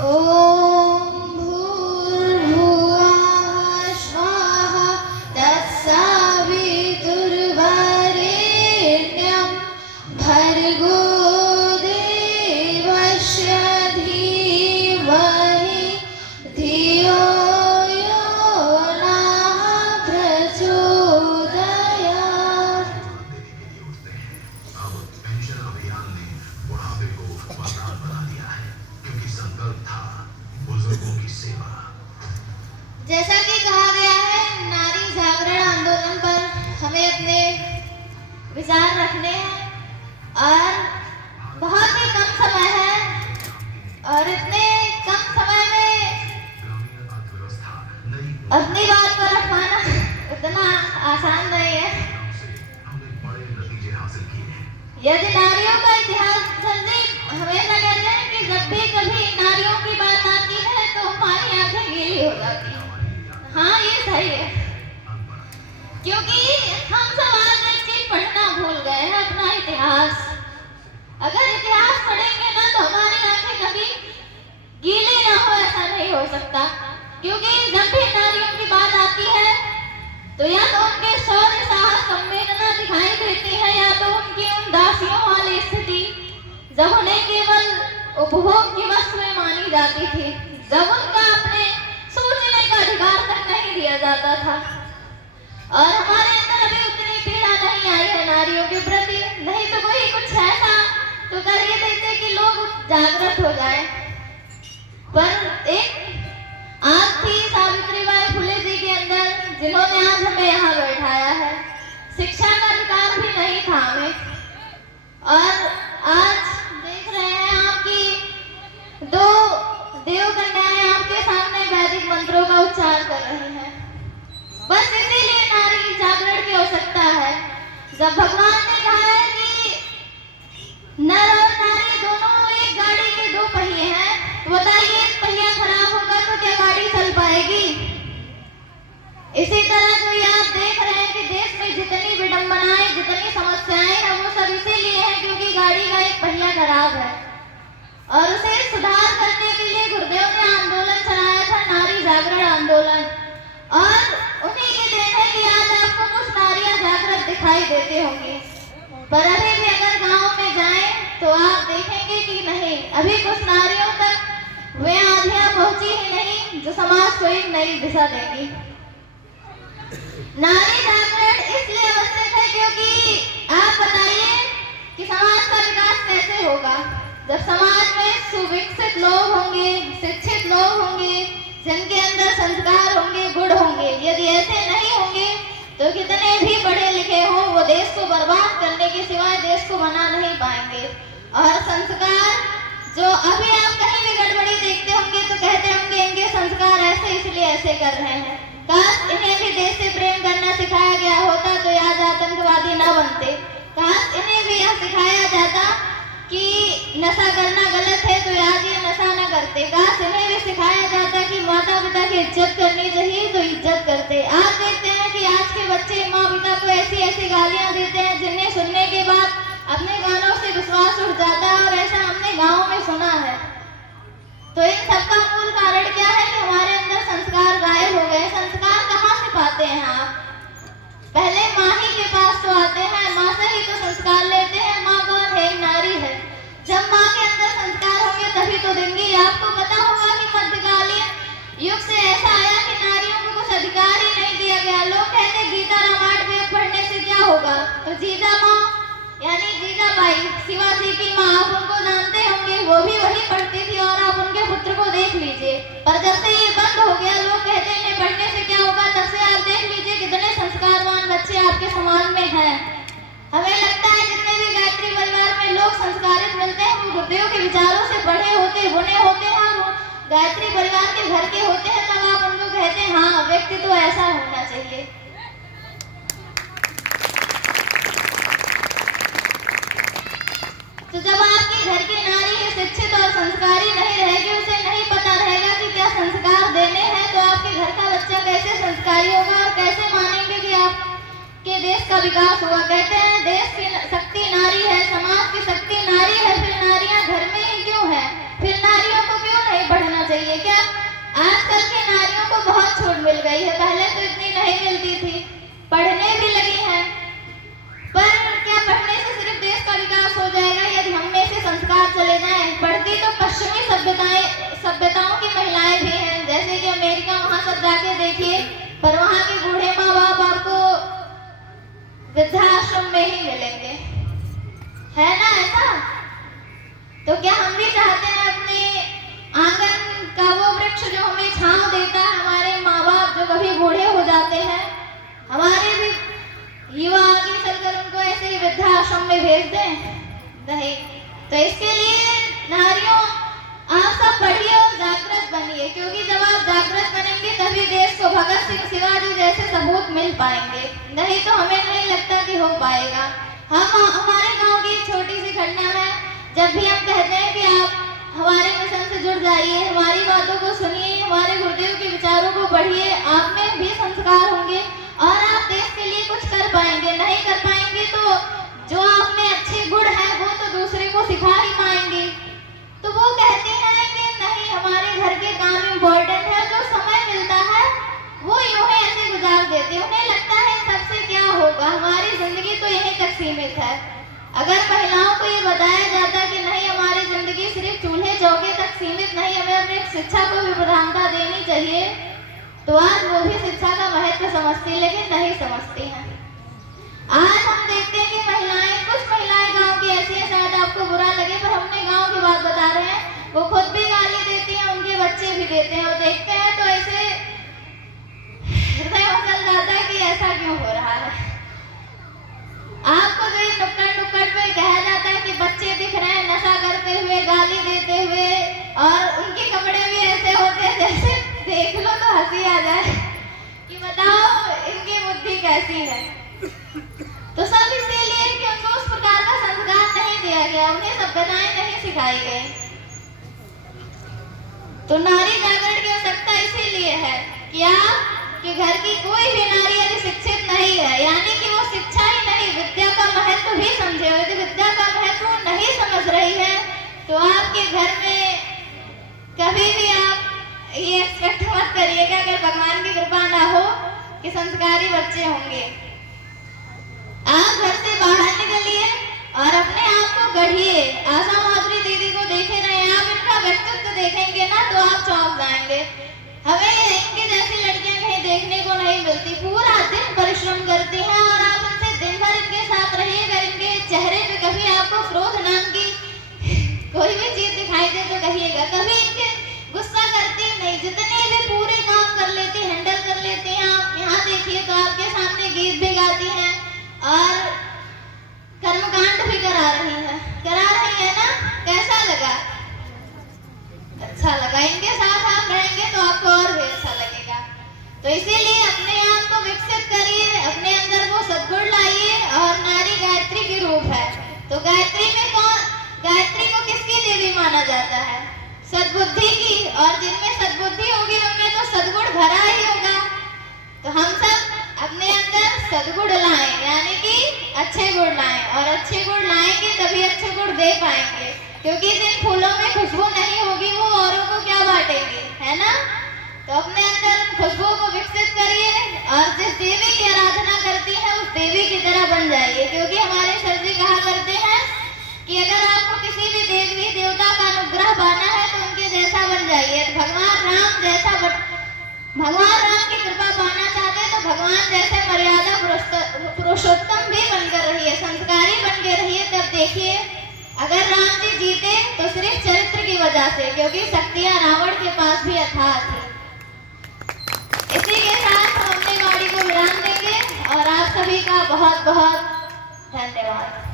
ॐ भूर्भुवः स्वः तत्सवितुर्वरेण्यं भर्गो देवस्य धीमहि धियो यो नः प्रचोदयात्। अब पेंशन अभियान ने बुढ़ापे को वरदान बना दिया है, क्योंकि संकल्प था बुजुर्गों की सेवा। जैसा कि कहा गया है, नारी जागरण आंदोलन पर हमें अपने विचार रखने हैं और बहुत ही कम समय है और इतने कम समय में ग्रामीण अर्थव्यवस्था नई अपनी बात को रख पाना इतना आसान नहीं है। ऊर्जाओं से हमने बड़े नतीजे हासिल किए हैं। यदि नारियों का इतिहास संदीप हमेशा कहते हैं कि जब भी कभी नारियों की बात आती है तो हमारी आंखें गीली हो जाती हैं। हाँ, ये सही है, क्योंकि हम सब आज एक चीज पढ़ना भूल गए हैं, अपना इतिहास। अगर इतिहास पढ़ेंगे ना तो हमारी आंखें कभी गीली ना हो, ऐसा नहीं हो सकता। क्योंकि जब भी नारियों की बात आती है तो या तो उनके शौर्य साहस संवेदना दिखाई देती है, या तो उनकी उन दासियों वाली स्थिति जब उन्हें केवल उपभोग की वस्तुएं मानी जाती थी, जब उनका अपने सोचने का अधिकार तक नहीं दिया जाता था। और हमारे अंदर अभी उतनी पीड़ा नहीं आई है नारियों के प्रति, नहीं तो कोई कुछ ऐसा तो कर ही देते कि लोग जागृत हो जाए। पर एक आग थी सावित्रीबाई फुले जी के अंदर, जिन्होंने आज हमें यहाँ बैठाया है। शिक्षा का अधिकार भी नहीं था हमें, और आज देख रहे हैं आपकी दो देव कन्याएं आपके सामने वैदिक मंत्रों का उच्चार कर रही हैं। बस इसीलिए नारी जागरण की आवश्यकता है। जब भगवान ने कहा है कि नर और नारी दोनों एक गाड़ी के दो पहिए हैं, तो बताइए एक पहिया खराब होगा तो क्या गाड़ी चल पाएगी? इसी तरह जो ये आप देख रहे हैं कि देश में जितनी विडंबनाएं, जितनी समस्याएं हैं, वो सब इसीलिए है क्योंकि गाड़ी का एक पहिया खराब है। और उसे सुधार करने के लिए गुरुदेव ने आंदोलन चलाया था, नारी जागरण आंदोलन। और उन्हीं की देन है कि आज आपको कुछ नारियां जागृत दिखाई देती होंगी, पर अभी भी अगर गांव में जाएं तो आप देखेंगे कि नहीं, अभी कुछ नारियों तक वे आंधियां पहुंची ही नहीं जो समाज को एक नई दिशा देंगी। नारी जागरण इसलिए आवश्यक है क्योंकि आप बताइए कि समाज का विकास कैसे होगा जब समाज में सुविकसित लोग होंगे, शिक्षित लोग होंगे, जिनके अंदर संस्कार होंगे, गुण होंगे। यदि ऐसे नहीं होंगे तो कितने भी पढ़े लिखे हों, वो देश को बर्बाद करने के सिवाय देश को बना नहीं पाएंगे। और संस्कार जो अभी आप कहीं भी गड़बड़ी देखते होंगे तो कहते होंगे इनके संस्कार ऐसे इसलिए ऐसे कर रहे हैं। काश इन्हें भी देश से प्रेम करना सिखाया गया होता तो आज आतंकवादी न बनते। काश इन्हें भी यह सिखाया जाता कि नशा करना गलत है तो आज ये नशा न करते। काश इन्हें भी सिखाया जाता कि माता पिता की इज्जत करनी चाहिए तो इज्जत करते। आप देखते हैं कि आज के बच्चे माँ पिता को ऐसी ऐसी गालियां देते हैं जिन्हें सुनने के बाद अपने गानों से विश्वास उठ जाता है, और ऐसा हमने गाँव में सुना है। तो इन सबका मूल कारण क्या है कि हमारे अंदर संस्कार गायब हो गए। संस्कार कहाँ से पाते हैं आप? पहले माँ ही के पास तो आते हैं, माँ से ही तो संस्कार लेते हैं। माँ कौन है? नारी है। जब माँ के अंदर संस्कार होंगे तभी तो देंगी। आपको पता होगा कि मध्यकालीन युग से ऐसा आया कि नारियों को कुछ अधिकार ही नहीं दिया गया। लोग कहते गीता रामायण वेद पढ़ने से क्या होगा, तो जीजा माँ यानी जीजाबाई, शिवाजी की माँ, आप उनको जानते होंगे, वो भी वही पढ़ती थी और आप उनके पुत्र को देख लीजिए। पर जब से ये बंद हो गया, लोग कहते हैं इन्हें पढ़ने से क्या होगा, तब से आप देख लीजिए कितने संस्कारवान बच्चे आपके समाज में हैं। हमें लगता है जितने भी गायत्री परिवार में लोग संस्कारित मिलते हैं वो गुरुदेव के विचारों से पढ़े होते, बुने होते हैं, और वो गायत्री परिवार के घर के होते हैं। तब आप उनको कहते हैं हाँ व्यक्ति तो ऐसा होना चाहिए। तो जब आपके घर की नारी है शिक्षित और संस्कारी नहीं रहेगी, उसे नहीं पता रहेगा कि क्या संस्कार देने हैं, तो आपके घर का बच्चा कैसे संस्कारी होगा और कैसे मानेंगे कि आपके देश का विकास हुआ। कहते हैं देश की शक्ति नारी है, समाज की शक्ति नारी है, फिर नारियां घर में ही क्यों है? फिर नारियों को क्यों नहीं पढ़ना रही है क्या? आजकल की नारियों को बहुत छूट मिल गई है, पहले तो इतनी नहीं मिलती थी। पढ़ने भी लगी हैं, पर क्या पढ़ने से सिर्फ देश का विकास हो जाएगा यदि हम में से संस्कार चले जाएं? पढ़ती तो पश्चिमी सभ्यताओं की महिलाएं भी हैं, जैसे कि अमेरिका, वहां सब जाके देखिए, पर वहां के बूढ़े माँ बाप आपको वृद्धाश्रम में ही मिलेंगे, है ना ऐसा? तो क्या हम भी चाहते हैं अपने आंगन का वो वृक्ष जो हमें छांव देता है, हमारे माँ बाप जो कभी बूढ़े हो जाते हैं, हमारे भी युवा आगे चलकर उनको ऐसे ही वृद्धाश्रम में भेज दें? नहीं। तो इसके लिए नारियों, आप सब पढ़िए और जागृत बनिए, क्योंकि जब आप जागृत बनेंगे तभी देश को भगत सिंह, शिवाजी जैसे सबूत मिल पाएंगे, नहीं तो हमें नहीं लगता कि हो पाएगा। हमारे गांव की एक छोटी सी घटना है, जब भी हम कहते हैं कि आप हमारे मिशन से जुड़ जाइए, हमारी बातों को सुनिए, हमारे गुरुदेव के विचारों को पढ़िए, आप में भी संस्कार होंगे और आप देश के लिए कुछ कर पाएंगे। नहीं कर पाएंगे तो जो आप में अच्छे गुण हैं वो तो दूसरे को सिखा ही पाएंगे। तो वो कहती हैं कि नहीं, हमारे घर के काम इम्पोर्टेंट है, जो समय मिलता है वो यूं ही ऐसे गुजार देते हैं, उन्हें लगता है सबसे क्या होगा, हमारी जिंदगी तो यहीं तक सीमित है। अगर महिलाओं को ये बताया जाता कि नहीं, हमारी जिंदगी सिर्फ चूल्हे चौके तक सीमित नहीं, हमें अपनी शिक्षा को भी प्रधानता देनी चाहिए, तो आज वो भी शिक्षा का महत्व समझती, लेकिन नहीं समझती हैं। आज हम देखते हैं कि कुछ महिलाएं गांव की ऐसी हैं, शायद आपको बुरा लगे पर हमने गांव की बात बता रहे हैं, वो खुद भी गाली देती हैं, उनके बच्चे भी देते हैं, और देखते हैं तो ऐसे हृदय मचल जाता है कि ऐसा क्यों हो रहा है। आपको जो नुक्कड़ पे कहा जाता है कि बच्चे दिख रहे हैं नशा करते हुए, गाली देते हुए, और उनके कपड़े भी ऐसे होते हैं जैसे देख लो तो हंसी आ जाए कि बताओ इनकी बुद्धि कैसी है। तो सब इसीलिए कि उनको उस प्रकार का संस्कार नहीं दिया गया, उन्हें सभ्यताएं नहीं सिखाई गई। तो नारी जागरण की आवश्यकता इसीलिए है क्या कि घर की कोई भी नारी यदि शिक्षित नहीं है, यानी कि वो शिक्षा ही नहीं, विद्या का महत्व भी समझे, यदि विद्या का महत्व नहीं समझ रही है, तो आपके घर में कभी भी आप ये एक्सपेक्ट मत करिएगा अगर भगवान की कृपा ना हो कि संस्कारी बच्चे होंगे। आप घर से बाहर निकलिए और अपने आप को गढ़िए। आशा माधुरी दीदी को देखे रहे, आप इनका व्यक्तित्व देखेंगे ना तो आप चौंक जाएंगे। हमें इनकी जैसी लड़कियां कहीं देखने को नहीं मिलती, पूरा दिन परिश्रम करती हैं, और आप इनसे दिन भर इनके साथ रहिएगा, इनके चेहरे पे कभी आपको क्रोध नाम की कोई भी चीज दिखाई दे तो कहिएगा, कभी इनके गुस्सा करती नहीं, जितने भी पूरे काम कर लेती, हैंडल कर लेती हैं। आप यहाँ देखिए तो आपके सामने गीत भी गाती हैं और कर्मकांड भी करा रही है ना। कैसा लगा? अच्छा लगा। इनके साथ आप रहेंगे तो आपको और भी अच्छा लगेगा। तो इसीलिए अपने आप को विकसित करिए, अपने अंदर वो सद्गुण लाइए। और नारी गायत्री की रूप है, तो गायत्री को किसकी देवी माना जाता है? सद्बुद्धि की। और जिनमें सद्बुद्धि होगी उनमें तो सद्गुण भरा ही होगा। तो हम सब अपने अंदर सद्गुण लाएं, यानी कि अच्छे गुण लाएं, और अच्छे गुण लाएंगे तभी अच्छे गुण दे पाएंगे, क्योंकि जिन फूलों में खुशबू नहीं होगी वो औरों को क्या बांटेंगे, है ना। तो अपने अंदर खुशबू को विकसित करिए और जिस देवी की आराधना करती है उस देवी की तरह बन जाइए, क्योंकि हमारे सर जी कहा करते हैं कि अगर आपको किसी भी देवी देवता का अनुग्रह पाना है तो उनके जैसा बन जाइए। तो भगवान राम की कृपा पाना चाहते हैं तो भगवान जैसे मर्यादा पुरुषोत्तम भी बनकर रहिए, संस्कारी बन के रहिए। तब देखिए अगर राम जी जीते तो सिर्फ चरित्र की वजह से, क्योंकि शक्तियां रावण के पास भी अथाह थी। इसी के साथ हम अपनी गाड़ी को विराम देंगे और आप सभी का बहुत बहुत धन्यवाद।